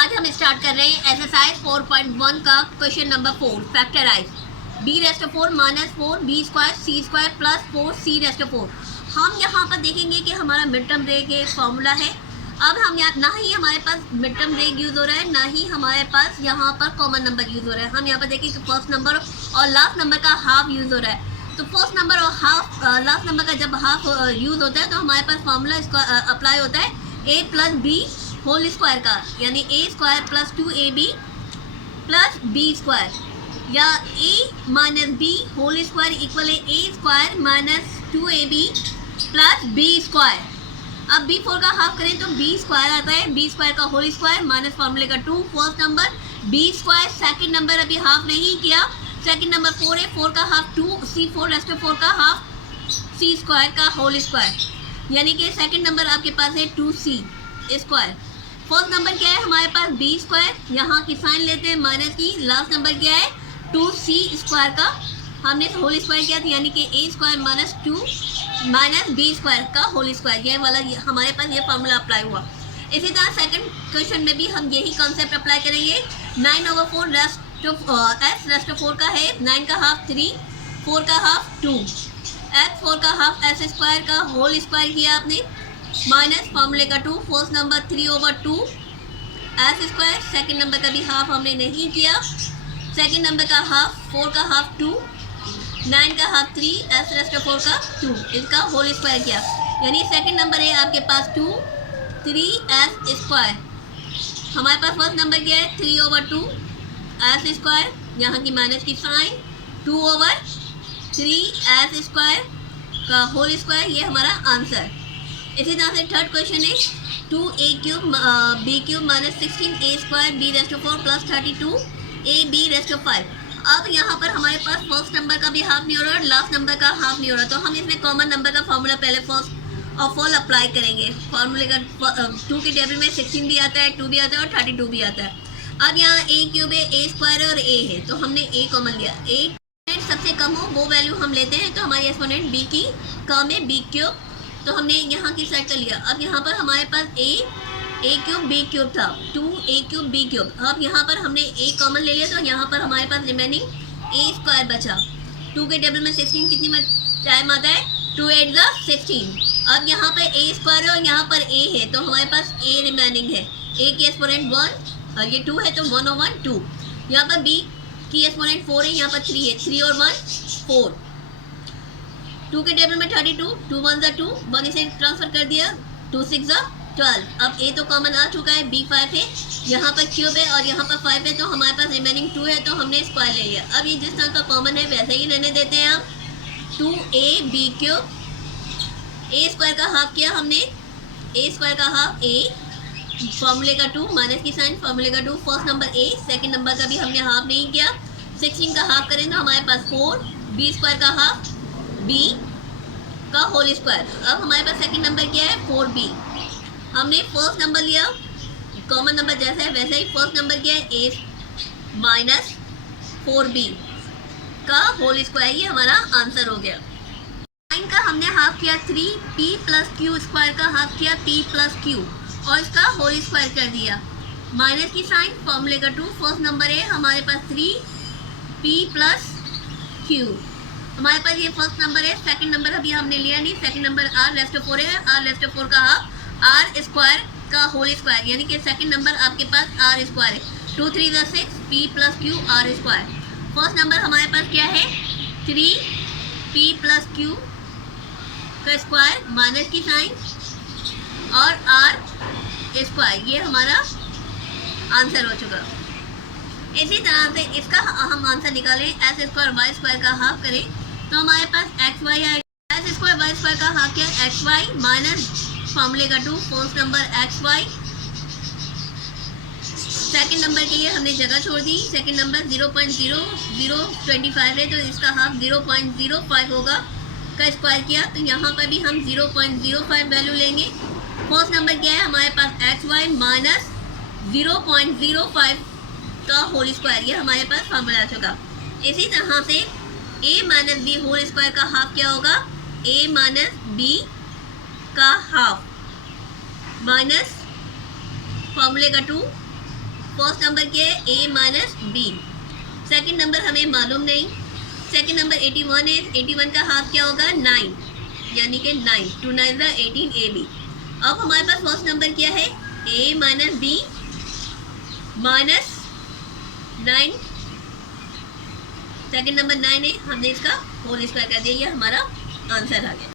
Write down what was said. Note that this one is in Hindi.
आज हम स्टार्ट कर रहे हैं एक्सरसाइज 4.1 का question number 4 factorise b⁻4 -4 b square c square plus 4 c⁻4। हम यहाँ पर देखेंगे कि हमारा मिड टर्म ब्रेक एक फॉर्मूला है। अब हम यहाँ ना ही हमारे पास मिड टर्म ब्रेक यूज़ हो रहा है, ना ही हमारे पास यहाँ पर कॉमन नंबर यूज़ हो रहा है। हम यहाँ पर देखें कि फर्स्ट नंबर और लास्ट नंबर का हाफ यूज़ हो रहा है। तो फर्स्ट नंबर और हाफ लास्ट नंबर का जब हाफ यूज़ होता है तो हमारे पास फॉर्मूला इसका अप्लाई होता है a plus b whole square का, यानी a square plus 2ab plus b square, या a minus b whole square equal है a square minus 2ab plus b square. अब b4 का हाफ करें तो b स्क्वायर आता है, b स्क्वायर का होल स्क्वायर माइनस फॉर्मूले का 2 first number, b square second number अभी हाफ नहीं किया, सेकंड नंबर 4 है, 4 का हाफ 2 c4 का हाफ c स्क्वायर का होल स्क्वायर, यानी कि सेकंड नंबर आपके पास है 2c स्क्वायर। फर्स्ट नंबर क्या है हमारे पास b स्क्वायर, यहाँ की साइन लेते हैं माइनस की। लास्ट नंबर क्या है 2c स्क्वायर का, हमने होल स्क्वायर किया था, यानी कि a square minus 2 minus b square का होल स्क्वायर, ये वाला हमारे पास ये फार्मूला अप्लाई हुआ। इसी तरह सेकंड क्वेश्चन में भी हम यही कॉन्सेप्ट अप्लाई करेंगे। 9/4 रेस्ट टू 4 का है, 9 का हाफ 3, 4 का हाफ 2, x4 का हाफ s स्क्वायर का होल स्क्वायर किया आपने माइनस फॉर्मूले का 2 first number 3/2 s square, second number का भी हाफ हमने नहीं किया, सेकंड नंबर का हाफ 4 का हाफ 2, 9 का हाफ 3 s⁻4 का 2, इसका होल स्क्वायर किया, यानी सेकंड नंबर है आपके पास 2 3s स्क्वायर। हमारे पास फर्स्ट नंबर क्या है 3/2 s स्क्वायर, यहाँ की माइनस की साइन 2/3 s स्क्वायर का होल स्क्वायर, ये हमारा आंसर। इसी तरह से थर्ड क्वेश्चन है 2a³ b³ minus 16a square b⁻4 plus 32ab⁵। अब यहाँ पर हमारे पास फर्स्ट नंबर का भी हाफ नहीं हो रहा और लास्ट नंबर का हाफ नहीं हो रहा, तो हम इसमें कॉमन नंबर का फॉर्मूला पहले फर्स्ट ऑफ ऑल अप्लाई करेंगे। फॉर्मूले का 2 के टेबल में 16 भी आता है, 2 भी आता है और 32 भी आता है। अब यहाँ a³ है, a स्क्वायर है और a है, तो हमने a कॉमन लिया। a सबसे कम हो वो वैल्यू हम लेते हैं, तो हमारी एक्सपोनेंट b की कम है b³, तो हमने यहाँ की साइड कर लिया। अब यहाँ पर हमारे पास a³ b³ था, 2a³ b³। अब यहाँ पर हमने a कॉमन ले लिया, तो यहाँ पर हमारे पास रिमेनिंग a स्क्वायर बचा। 2 के टेबल में 16 कितनी टाइम आता है 2 8 16। अब यहाँ पर a स्क्वायर है और यहाँ पर a है, तो हमारे पास a रिमेनिंग है। a की एक्सपोनेंट 1 और ये 2 है, तो 1 और 1 2। यहाँ पर b की एक्सपोनेंट 4 है, यहाँ पर 3 है, 3 और 1 4। 2 के टेबल में 32, 2 1 2, 1 इसे ट्रांसफर कर दिया, 2 6 12। अब a तो कॉमन आ चुका है, b 5 है, यहाँ पर क्यूब है और यहाँ पर 5 है, तो हमारे पास रिमेनिंग 2 है, तो हमने स्क्वायर ले लिया। अब ये जिस तरह का कॉमन है वैसे ही रहने देते हैं हम। 2ab³ a स्क्वायर का हाफ किया हमने, a स्क्वायर का हाफ a फॉर्मूले का 2 माइनस की साइन फॉर्मूले का 2 first number a, second number का भी हमने हाफ नहीं किया। 16 का हाफ करें तो हमारे पास 4, b स्क्वायर का हाफ b का होल स्क्वायर। अब हमारे पास सेकंड नंबर क्या है 4b, हमने फर्स्ट नंबर लिया, कॉमन नंबर जैसा है वैसा ही फर्स्ट नंबर क्या है a माइनस 4b का होल स्क्वायर, ये हमारा आंसर हो गया। 9 का हमने हाफ किया 3p प्लस q स्क्वायर का हाफ किया p प्लस q और इसका होल स्क्वायर कर दिया, माइनस की साइन फॉर्मूले का 2 फर्स्ट नंबर है हमारे पास 3p प्लस q। हमारे पास ये फर्स्ट नंबर है, सेकंड नंबर अभी हमने लिया नहीं, सेकंड नंबर r⁻4 है, r⁻4 का हाफ r स्क्वायर का होल स्क्वायर, यानी कि सेकंड नंबर आपके पास r स्क्वायर है, 2 3 6 p plus q r square. First number हमारे पास क्या है 3p प्लस q का स्क्वायर माइनस की साइन और r स्क्वायर, ये हमारा आंसर हो चुका। इसी तरह से इसका हम आंसर निकालें, s स्क्वायर y स्क्वायर का हाफ करें तो हमारे पास xy आएगा। s स्क्वायर y स्क्वायर का हाफ क्या है xy माइनस फॉर्मूले का 2 first number xy, second number के लिए हमने जगह छोड़ दी, सेकंड नंबर 0.0025 है, तो इसका हाफ 0.05 होगा का स्क्वायर किया, तो यहाँ पर भी हम 0.05 वैल्यू लेंगे। फर्स्ट नंबर क्या है हमारे पास xy माइनस 0.05 का होल स्क्वायर, ये हमारे पास फॉर्मूला आ चुका। इसी तरह से a minus b whole square का हाफ क्या होगा a माइनस बी का हाफ माइनस फॉर्मूले का 2 फर्स्ट नंबर क्या है, a minus b. Second number हमें मालूम नहीं। सेकेंड नंबर 81 है, 81 का हाफ क्या होगा, 9, यानी कि 9, 2 9 ज़ा 18 ए बी। अब हमारे पास फर्स्ट नंबर क्या है, a minus b minus 9, second number 9 है, हमने इसका होल स्क्वायर कर दिया, ये हमारा आंसर आ गया।